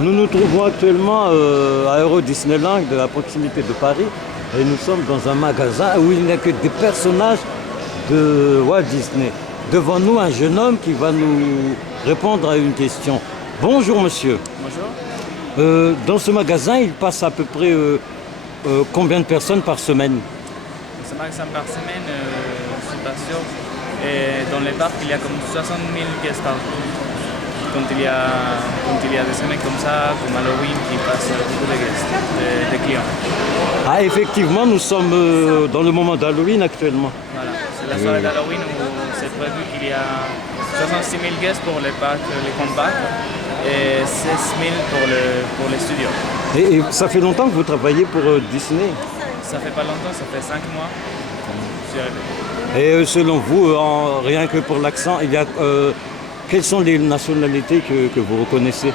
Nous nous trouvons actuellement à Euro Disneyland, à proximité de Paris, et nous sommes dans un magasin où il n'y a que des personnages de Walt Disney. Devant nous, un jeune homme qui va nous répondre à une question. Bonjour monsieur. Bonjour. Dans ce magasin, il passe à peu près combien de personnes par semaine? Ce magasin par semaine, je ne suis pas sûr. Et dans les parcs, il y a comme 60 000 guests par jour. Quand il y a des semaines comme ça, comme Halloween, qui passe beaucoup de guests, de clients. Ah, effectivement, nous sommes dans le moment d'Halloween actuellement. Voilà, c'est la soirée d'Halloween où c'est prévu qu'il y a 66 000 guests pour les parcs, les grands parcs, et 16 000 pour les studios. Et ça fait longtemps que vous travaillez pour Disney? Ça fait pas longtemps, ça fait 5 mois. Je suis arrivé. Et selon vous, rien que pour l'accent, quelles sont les nationalités que vous reconnaissez?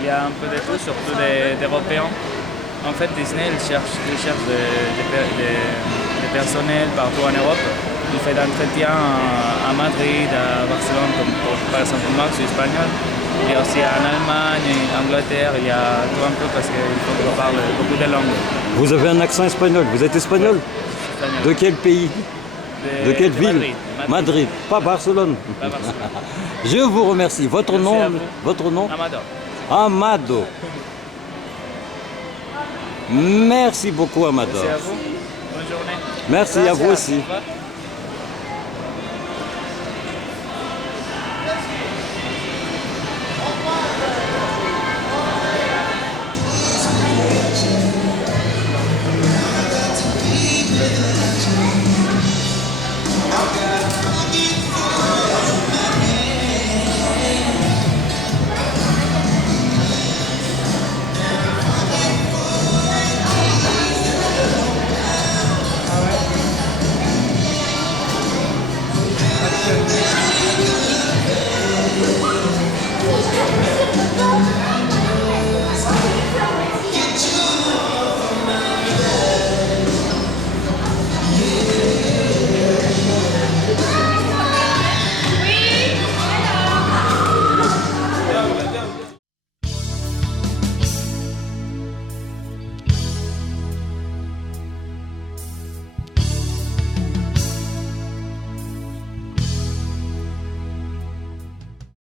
Il y a un peu de tout, surtout d'Européens. En fait, Disney il cherche des personnels partout en Europe. Il fait d'entretiens à Madrid, à Barcelone, comme par exemple moi, je suis espagnol. Il y a aussi en Allemagne, en Angleterre, il y a tout un peu parce qu'il faut qu'on parle beaucoup de langues. Vous avez un accent espagnol, vous êtes espagnol? Espagnol. De quel pays? De quelle ville? Madrid. Pas Barcelone. Pas Barcelone. Je vous remercie. Votre Merci nom? à vous. Votre nom? Amador. Amado. Merci beaucoup, Amador. Merci à vous. Bonne journée. Merci à vous aussi. Au revoir.